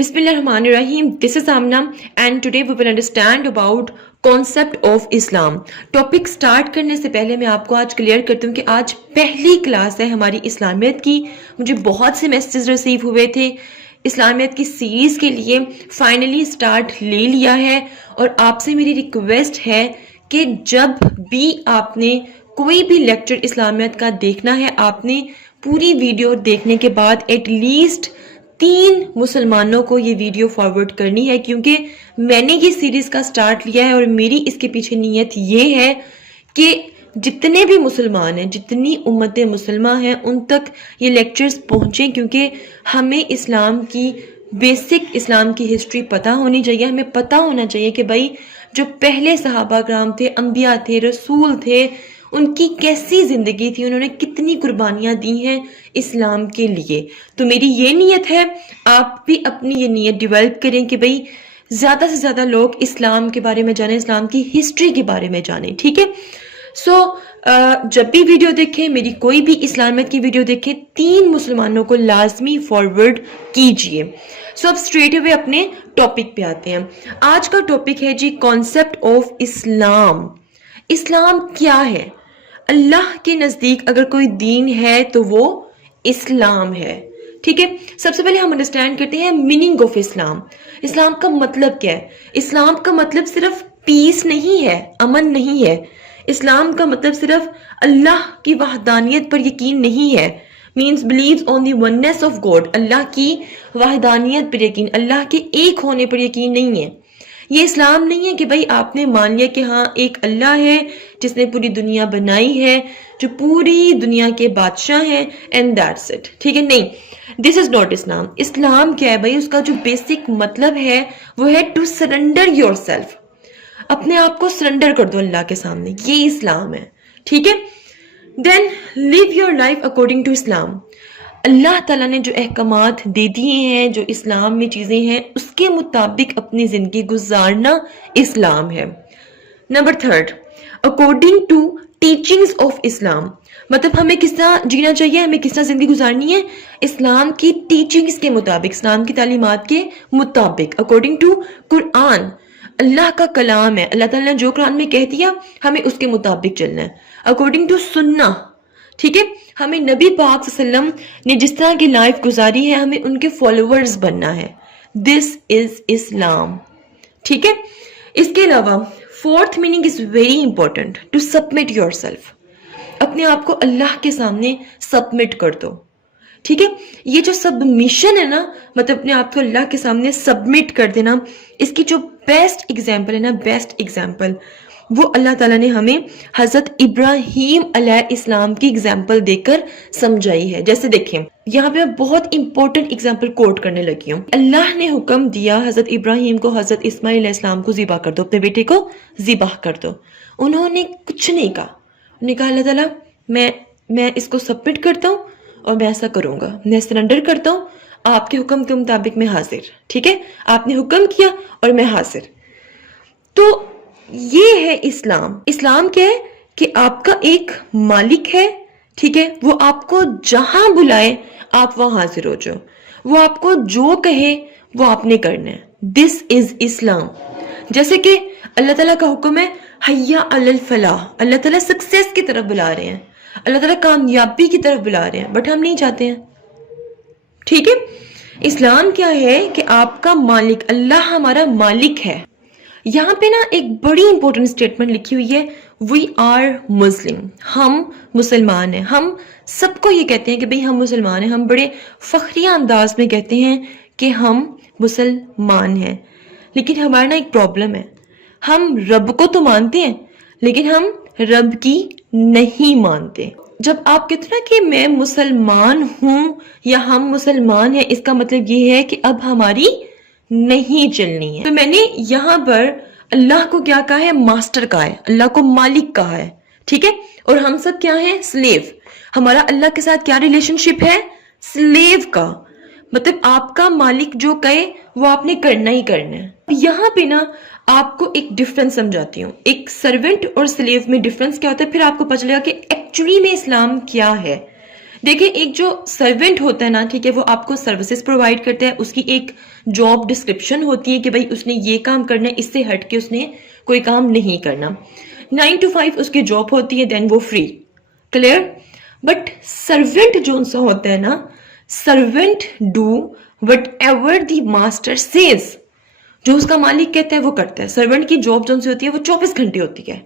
Bismillahirrahmanirrahim. This is Amna and today we will understand about concept of Islam. Topic start کرنے سے پہلے میں آپ کو آج کلیئر کرتی ہوں کہ آج پہلی کلاس ہے ہماری اسلامیت کی. مجھے بہت سے میسیجز ریسیو ہوئے تھے. اسلامیت کی سیریز کے لیے فائنلی سٹارٹ لے لیا ہے اور آپ سے میری ریکویسٹ ہے کہ جب بھی آپ نے کوئی بھی لیکچر اسلامیت کا دیکھنا ہے آپ نے پوری ویڈیو دیکھنے کے بعد ایٹ لیسٹ 3 مسلمانوں کو یہ ویڈیو فارورڈ کرنی ہے، کیونکہ میں نے یہ سیریز کا سٹارٹ لیا ہے اور میری اس کے پیچھے نیت یہ ہے کہ جتنے بھی مسلمان ہیں، جتنی امت مسلمہ ہیں، ان تک یہ لیکچرز پہنچیں، کیونکہ ہمیں اسلام کی بیسک اسلام کی ہسٹری پتہ ہونی چاہیے. ہمیں پتہ ہونا چاہیے کہ بھائی جو پہلے صحابہ کرام تھے، انبیاء تھے، رسول تھے، ان کی کیسی زندگی تھی، انہوں نے کتنی قربانیاں دی ہیں اسلام کے لیے. تو میری یہ نیت ہے، آپ بھی اپنی یہ نیت ڈیولپ کریں کہ بھئی زیادہ سے زیادہ لوگ اسلام کے بارے میں جانیں، اسلام کی ہسٹری کے بارے میں جانیں. ٹھیک ہے؟ جب بھی ویڈیو دیکھیں، میری کوئی بھی اسلامیت کی ویڈیو دیکھیں، 3 مسلمانوں کو لازمی فارورڈ کیجئے. اب اسٹریٹ اوے اپنے ٹاپک پہ آتے ہیں. آج کا ٹاپک ہے جی کانسیپٹ آف اسلام. اسلام کیا ہے؟ اللہ کے نزدیک اگر کوئی دین ہے تو وہ اسلام ہے. ٹھیک ہے؟ سب سے پہلے ہم انڈرسٹینڈ کرتے ہیں میننگ آف اسلام. اسلام کا مطلب کیا ہے؟ اسلام کا مطلب صرف پیس نہیں ہے، امن نہیں ہے. اسلام کا مطلب صرف اللہ کی وحدانیت پر یقین نہیں ہے. means believes on the oneness of God. اللہ کی وحدانیت پر یقین، اللہ کے ایک ہونے پر یقین نہیں ہے. یہ اسلام نہیں ہے کہ بھئی آپ نے مان لیا کہ ہاں ایک اللہ ہے جس نے پوری دنیا بنائی ہے، جو پوری دنیا کے بادشاہ ہیں and that's it. ٹھیک ہے؟ نہیں، this is not اسلام. اسلام کیا ہے بھئی؟ اس کا جو بیسک مطلب ہے وہ ہے to surrender yourself. اپنے آپ کو سرنڈر کر دو اللہ کے سامنے، یہ اسلام ہے. ٹھیک ہے؟ then live your life according to اسلام. اللہ تعالیٰ نے جو احکامات دے دیے ہیں، جو اسلام میں چیزیں ہیں، اس کے مطابق اپنی زندگی گزارنا اسلام ہے. Number 3 according to teachings of اسلام. مطلب ہمیں کس طرح جینا چاہیے، ہمیں کس طرح زندگی گزارنی ہے؟ اسلام کی ٹیچنگز کے مطابق، اسلام کی تعلیمات کے مطابق. according to قرآن، اللہ کا کلام ہے، اللہ تعالیٰ نے جو قرآن میں کہہ دیا ہمیں اس کے مطابق چلنا ہے. according to سنہ. ٹھیک ہے؟ ہمیں نبی پاک صلی اللہ علیہ وسلم نے جس طرح کی لائف گزاری ہے ہمیں ان کے فالوورز بننا ہے. دس از اسلام. ٹھیک ہے؟ اس کے علاوہ 4th meaning is very important, to submit yourself. اپنے آپ کو اللہ کے سامنے سبمٹ کر دو. ٹھیک ہے؟ یہ جو سبمیشن ہے نا، مطلب اپنے آپ کو اللہ کے سامنے سبمٹ کر دینا، اس کی جو بیسٹ ایگزامپل ہے نا، بیسٹ ایگزامپل وہ اللہ تعالیٰ نے ہمیں حضرت ابراہیم علیہ السلام کی ایگزامپل دے کر سمجھائی ہے. جیسے دیکھیں یہاں پہ میں بہت امپورٹنٹ ایگزامپل کوٹ کرنے لگی ہوں. اللہ نے حکم دیا حضرت ابراہیم کو حضرت اسماعیل علیہ السلام کو ذبح کر دو، اپنے بیٹے کو ذبح کر دو. انہوں نے کچھ نہیں کہا. انہوں نے کہا اللہ تعالیٰ میں اس کو سبمٹ کرتا ہوں اور میں ایسا کروں گا، میں سرنڈر کرتا ہوں، آپ کے حکم کے مطابق میں حاضر. ٹھیک ہے؟ آپ نے حکم کیا اور میں حاضر. تو یہ ہے اسلام. اسلام کیا ہے؟ کہ آپ کا ایک مالک ہے. ٹھیک ہے؟ وہ آپ کو جہاں بلائے آپ وہاں حاضر ہو جاؤ، وہ آپ کو جو کہے وہ آپ نے کرنا ہے. دس از اسلام. جیسے کہ اللہ تعالیٰ کا حکم ہے حیا علی الفلاح. اللہ تعالیٰ سکسیس کی طرف بلا رہے ہیں، اللہ تعالیٰ کامیابی کی طرف بلا رہے ہیں، بٹ ہم نہیں چاہتے ہیں. ٹھیک ہے؟ اسلام کیا ہے کہ آپ کا مالک، اللہ ہمارا مالک ہے. یہاں پہ نا ایک بڑی امپورٹنٹ اسٹیٹمنٹ لکھی ہوئی ہے، وی آر مسلم. ہم مسلمان ہیں. ہم سب کو یہ کہتے ہیں کہ بھئی ہم مسلمان ہیں. ہم بڑے فخریہ انداز میں کہتے ہیں کہ ہم مسلمان ہیں. لیکن ہمارا نا ایک پرابلم ہے، ہم رب کو تو مانتے ہیں لیکن ہم رب کی نہیں مانتے. جب آپ کہتے ہیں نا کہ میں مسلمان ہوں یا ہم مسلمان ہیں، اس کا مطلب یہ ہے کہ اب ہماری نہیں چلنی ہے. تو میں نے یہاں پر اللہ کو کیا کہا ہے؟ ماسٹر کہا ہے، اللہ کو مالک کہا ہے. ٹھیک ہے؟ اور ہم سب کیا ہیں؟ سلیو. ہمارا اللہ کے ساتھ کیا ریلیشن شپ ہے؟ سلیو کا. مطلب آپ کا مالک جو کہے وہ آپ نے کرنا ہی کرنا ہے. یہاں پہ نا آپ کو ایک ڈفرنس سمجھاتی ہوں. ایک سرونٹ اور سلیو میں ڈفرنس کیا ہوتا ہے، پھر آپ کو پتہ چلے گا کہ ایکچولی میں اسلام کیا ہے. دیکھیں ایک جو سرونٹ ہوتا ہے نا، ٹھیک ہے، وہ آپ کو سروسز پرووائڈ کرتا ہے، اس کی ایک جاب ڈسکرپشن ہوتی ہے کہ بھائی اس نے یہ کام کرنا ہے، اس سے ہٹ کے اس نے کوئی کام نہیں کرنا. 9 to 5 اس کی جاب ہوتی ہے، دین وہ فری. کلیئر؟ بٹ سرونٹ جو سا ہوتا ہے نا، servant do whatever the master says. جو اس کا مالک کہتا ہے وہ کرتا ہے. سرونٹ کی جاب جو ہوتی ہے وہ 24 گھنٹے ہوتی ہے.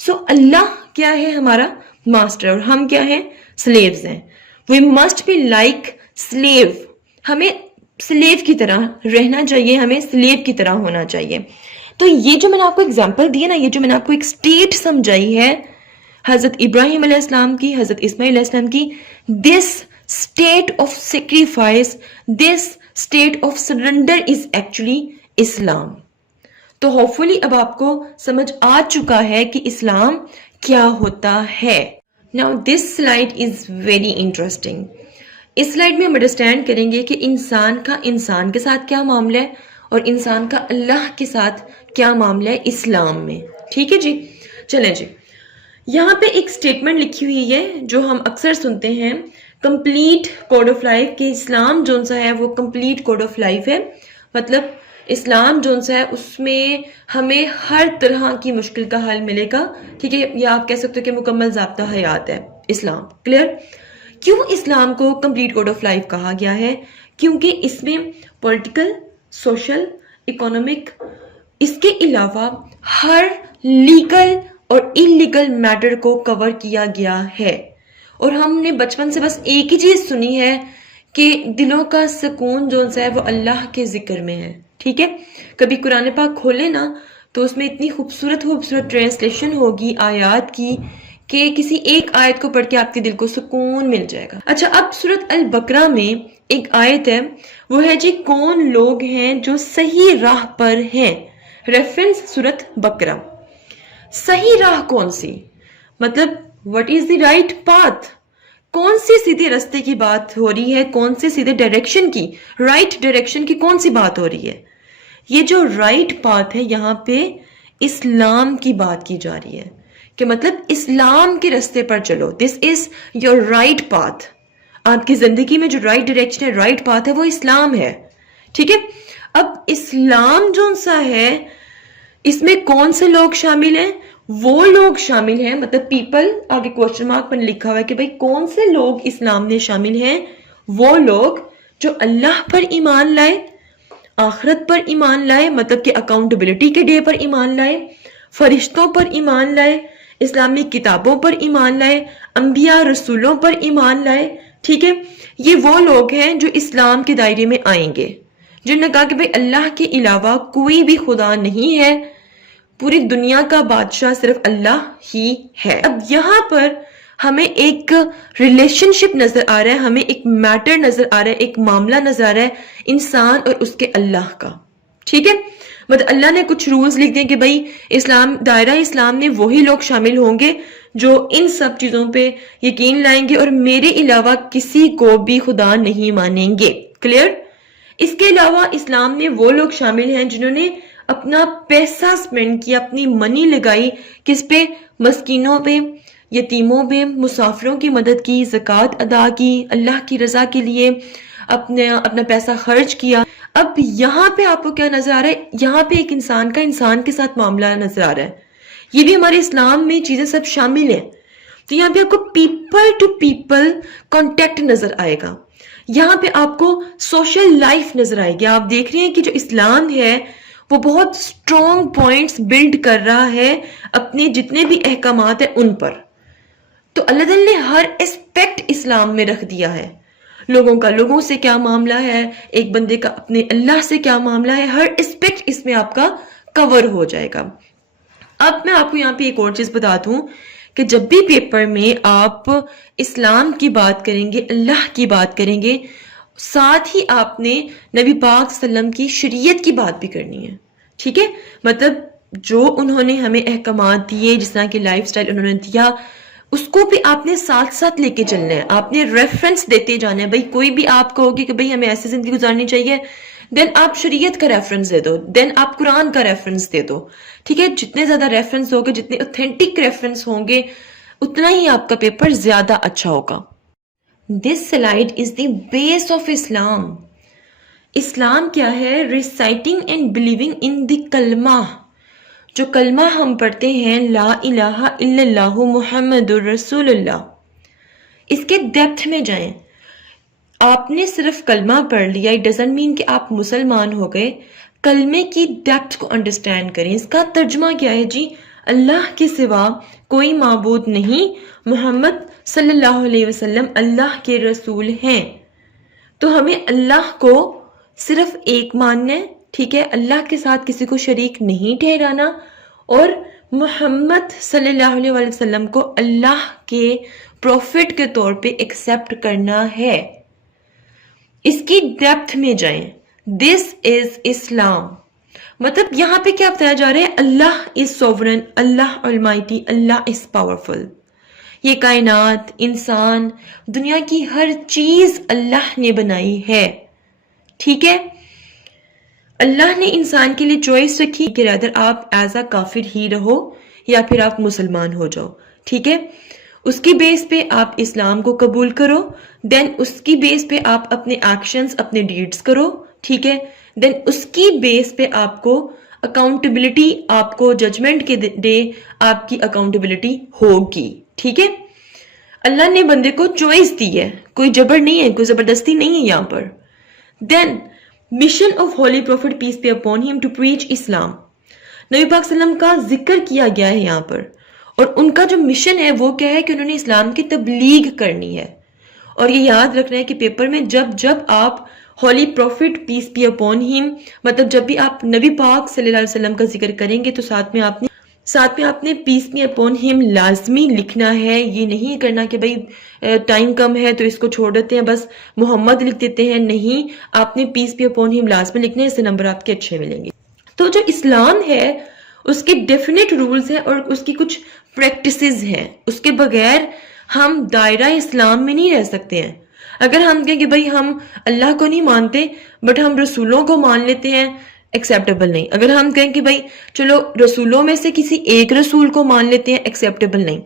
سو اللہ کیا ہے؟ ہمارا ماسٹر، اور ہم کیا ہیں؟ سلیوز ہیں. We must be like slave. ہمیں سلیو کی طرح رہنا چاہیے، ہمیں سلیو کی طرح ہونا چاہیے. تو یہ جو میں نے آپ کو اگزامپل دی نا، یہ جو میں نے آپ کو ایک اسٹیٹ سمجھائی ہے حضرت ابراہیم علیہ السلام کی، حضرت اسماعیل علیہ السلام کی، this state of sacrifice, this state of surrender is actually Islam. تو ہوپ فلی اب آپ کو سمجھ آ چکا ہے کہ اسلام کیا ہوتا ہے. Now this slide is very interesting. اس سلائیڈ میں ہم انڈرسٹینڈ کریں گے کہ انسان کا انسان کے ساتھ کیا معاملہ ہے اور انسان کا اللہ کے ساتھ کیا معاملہ ہے اسلام میں. ٹھیک ہے جی، چلیں جی. یہاں پہ ایک سٹیٹمنٹ لکھی ہوئی ہے جو ہم اکثر سنتے ہیں، کمپلیٹ کوڈ آف لائف، کہ اسلام جو سا ہے وہ کمپلیٹ کوڈ آف لائف ہے. مطلب اسلام جو سا ہے اس میں ہمیں ہر طرح کی مشکل کا حل ملے گا. ٹھیک ہے، یا آپ کہہ سکتے ہو کہ مکمل ضابطہ حیات ہے اسلام. کلیئر؟ کیوں اسلام کو کمپلیٹ کوڈ آف لائف کہا گیا ہے؟ کیونکہ اس میں پولیٹیکل، سوشل، اکنامک، اس کے علاوہ ہر لیگل اور انلیگل میٹر کو کور کیا گیا ہے. اور ہم نے بچپن سے بس ایک ہی چیز سنی ہے کہ دلوں کا سکون جو ہے وہ اللہ کے ذکر میں ہے. ٹھیک ہے، کبھی قرآن پاک کھولے نا تو اس میں اتنی خوبصورت ٹرانسلیشن ہوگی آیات کی کہ کسی ایک آیت کو پڑھ کے آپ کے دل کو سکون مل جائے گا. اچھا، اب سورۃ البقرہ میں ایک آیت ہے، وہ ہے جی کون لوگ ہیں جو صحیح راہ پر ہیں. ریفرنس سورۃ بقرہ. صحیح راہ کون سی؟ مطلب what is the right path؟ کون سی سیدھے رستے کی بات ہو رہی ہے؟ کون سے سیدھے ڈائریکشن کی، رائٹ ڈائریکشن کی کون سی بات ہو رہی ہے؟ یہ جو رائٹ پاتھ ہے یہاں پہ اسلام کی بات کی جا رہی ہے کہ مطلب اسلام کے رستے پر چلو. دس از یور رائٹ پاتھ. آپ کی زندگی میں جو رائٹ ڈائریکشن ہے، رائٹ پاتھ ہے، وہ اسلام ہے. ٹھیک ہے، اب اسلام جو سا ہے اس میں کون سے لوگ شامل ہیں؟ وہ لوگ شامل ہیں، مطلب پیپل، آگے کوشچن مارک پر لکھا ہوا ہے کہ بھئی کون سے لوگ اسلام میں شامل ہیں؟ وہ لوگ جو اللہ پر ایمان لائے، آخرت پر ایمان لائے، مطلب کہ اکاؤنٹیبلٹی کے ڈے پر ایمان لائے، فرشتوں پر ایمان لائے، اسلامی کتابوں پر ایمان لائے، انبیاء رسولوں پر ایمان لائے. ٹھیک ہے، یہ وہ لوگ ہیں جو اسلام کے دائرے میں آئیں گے، جنہوں نے کہا کہ بھئی اللہ کے علاوہ کوئی بھی خدا نہیں ہے، پوری دنیا کا بادشاہ صرف اللہ ہی ہے. اب یہاں پر ہمیں ایک ریلیشن شپ نظر آ رہا ہے، ہمیں ایک میٹر نظر آ رہا ہے، ایک معاملہ نظر آ رہا ہے انسان اور اس کے اللہ کا. ٹھیک ہے، مطلب اللہ نے کچھ رولز لکھ دیں کہ بھئی اسلام، دائرہ اسلام میں وہی لوگ شامل ہوں گے جو ان سب چیزوں پہ یقین لائیں گے اور میرے علاوہ کسی کو بھی خدا نہیں مانیں گے. کلیئر؟ اس کے علاوہ اسلام میں وہ لوگ شامل ہیں جنہوں نے اپنا پیسہ سپینڈ کیا، اپنی منی لگائی، کس پہ؟ مسکینوں پہ، یتیموں پہ، مسافروں کی مدد کی، زکوٰۃ ادا کی، اللہ کی رضا کے لیے اپنا پیسہ خرچ کیا. اب یہاں پہ آپ کو کیا نظر آ رہا ہے؟ یہاں پہ ایک انسان کا انسان کے ساتھ معاملہ نظر آ رہا ہے. یہ بھی ہمارے اسلام میں چیزیں سب شامل ہیں. تو یہاں پہ آپ کو پیپل ٹو پیپل کانٹیکٹ نظر آئے گا. یہاں پہ آپ کو سوشل لائف نظر آئے گی. آپ دیکھ رہے ہیں کہ جو اسلام ہے وہ بہت سٹرونگ پوائنٹس بلڈ کر رہا ہے اپنے جتنے بھی احکامات ہیں ان پر. تو اللہ تعالیٰ نے ہر اسپیکٹ اسلام میں رکھ دیا ہے. لوگوں کا لوگوں سے کیا معاملہ ہے، ایک بندے کا اپنے اللہ سے کیا معاملہ ہے، ہر اسپیکٹ اس میں آپ کا کور ہو جائے گا. اب میں آپ کو یہاں پہ ایک اور چیز بتا دوں کہ جب بھی پیپر میں آپ اسلام کی بات کریں گے، اللہ کی بات کریں گے، ساتھ ہی آپ نے نبی پاک صلی اللہ علیہ وسلم کی شریعت کی بات بھی کرنی ہے. ٹھیک ہے، مطلب جو انہوں نے ہمیں احکامات دیے، جس طرح کی لائف سٹائل انہوں نے دیا، اس کو بھی آپ نے ساتھ ساتھ لے کے چلنا ہے. آپ نے ریفرنس دیتے جانا ہے. بھائی کوئی بھی آپ کہو گے کہ بھئی ہمیں ایسی زندگی گزارنی چاہیے، دین آپ شریعت کا ریفرنس دے دو، دین آپ قرآن کا ریفرنس دے دو. ٹھیک ہے، جتنے زیادہ ریفرنس ہوگے، جتنے اوتھینٹک ریفرنس ہوں گے، اتنا ہی آپ کا پیپر زیادہ اچھا ہوگا. This slide is the base of Islam. اسلام کیا ہے؟ ریسائٹنگ اینڈ بلیونگ ان دی کلمہ. جو کلمہ ہم پڑھتے ہیں لا الہ الا اللہ محمد الرسول اللہ، اس کے ڈیپتھ میں جائیں. آپ نے صرف کلمہ پڑھ لیا، اٹ ڈزنٹ مین کہ آپ مسلمان ہو گئے. کلمے کی ڈیپتھ کو انڈرسٹینڈ کریں. اس کا ترجمہ کیا ہے جی؟ اللہ کے سوا کوئی معبود نہیں، محمد صلی اللہ علیہ وسلم اللہ کے رسول ہیں. تو ہمیں اللہ کو صرف ایک ماننا ہے، ٹھیک ہے، اللہ کے ساتھ کسی کو شریک نہیں ٹھہرانا، اور محمد صلی اللہ علیہ وسلم کو اللہ کے پروفٹ کے طور پہ ایکسیپٹ کرنا ہے. اس کی ڈیپتھ میں جائیں. دس از اسلام. مطلب یہاں پہ کیا بتایا جا رہا ہے؟ Allah is sovereign, Allah almighty, Allah is powerful. یہ کائنات، انسان، دنیا کی ہر چیز اللہ نے بنائی ہے، ٹھیک ہے. اللہ نے انسان کے لیے چوائس رکھی کہ ادھر آپ ایز اے کافر ہی رہو یا پھر آپ مسلمان ہو جاؤ، ٹھیک ہے. اس کی بیس پہ آپ اسلام کو قبول کرو، دین اس کی بیس پہ آپ اپنے ایکشنز، اپنے ڈیڈز کرو، ٹھیک ہے. دین اس کی بیس پہ آپ کو اکاؤنٹیبلٹی، آپ کو ججمنٹ کے ڈے آپ کی اکاؤنٹیبلٹی ہوگی، ٹھیک ہے. اللہ نے بندے کو چوائس دی ہے، کوئی جبر نہیں ہے، کوئی زبردستی نہیں ہے یہاں پر. دین mission of holy prophet peace be upon him to preach Islam. نبی پاک صلی اللہ علیہ وسلم کا ذکر کیا گیا ہے یہاں پر، اور ان کا جو مشن ہے وہ کیا ہے کہ انہوں نے اسلام کی تبلیغ کرنی ہے. اور یہ یاد رکھنا ہے کہ پیپر میں جب آپ holy prophet peace be upon him, مطلب جب بھی آپ نبی پاک صلی اللہ علیہ وسلم کا ذکر کریں گے تو ساتھ میں آپ نے پیس بی اپون ہم لازمی لکھنا ہے. یہ نہیں کرنا کہ بھئی ٹائم کم ہے تو اس کو چھوڑ دیتے ہیں، بس محمد لکھ دیتے ہیں. نہیں، آپ نے پیس بی اپون ہم لازمی لکھنا ہے، اس سے نمبر آپ کے اچھے ملیں گے. تو جو اسلام ہے اس کے ڈیفینیٹ رولز ہیں اور اس کی کچھ پریکٹسز ہیں. اس کے بغیر ہم دائرہ اسلام میں نہیں رہ سکتے ہیں. اگر ہم کہیں کہ بھئی ہم اللہ کو نہیں مانتے بٹ ہم رسولوں کو مان لیتے ہیں، ایکسیپٹیبل نہیں. اگر ہم کہیں کہ بھئی چلو رسولوں میں سے کسی ایک رسول کو مان لیتے ہیں، ایکسیپٹیبل نہیں.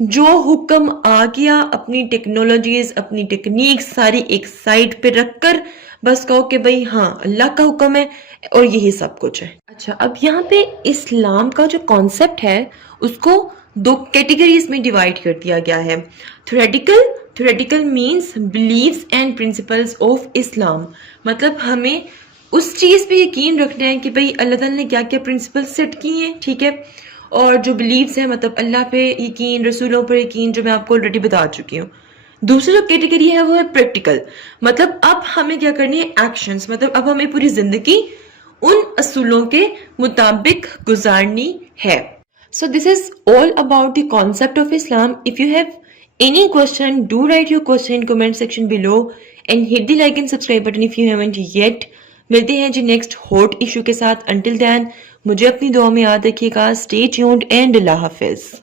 جو حکم آ گیا، اپنی ٹیکنالوجیز، اپنی ٹیکنیکس ساری ایک سائڈ پہ رکھ کر بس کہو کہ بھئی ہاں اللہ کا حکم ہے اور یہی سب کچھ ہے. اچھا، اب یہاں پہ اسلام کا جو کانسیپٹ ہے اس کو دو کیٹیگریز میں ڈیوائیڈ کر دیا گیا ہے. Theoretical means beliefs and principles of Islam. مطلب ہمیں اس چیز پہ یقین رکھنا ہے کہ بھئی اللہ تعالیٰ نے کیا کیا پرنسپل سیٹ کی ہیں، ٹھیک ہے. اور جو بلیفز ہیں مطلب اللہ پہ یقین، رسولوں پر یقین، جو میں آپ کو آلریڈی بتا چکی ہوں. دوسری جو کیٹیگری ہے وہ ہے پریکٹیکل. مطلب اب ہمیں کیا کرنی ہے؟ ایکشنز. مطلب اب ہمیں پوری زندگی ان اصولوں کے مطابق گزارنی ہے. So this is all about the concept of Islam. If you have any question, do write your question in comment section below and hit the like and subscribe button if you haven't yet. ملتے ہیں جی next hot issue کے ساتھ. Until then مجھے اپنی دعا میں یاد رکھیے گا. Stay tuned and اللہ حافظ.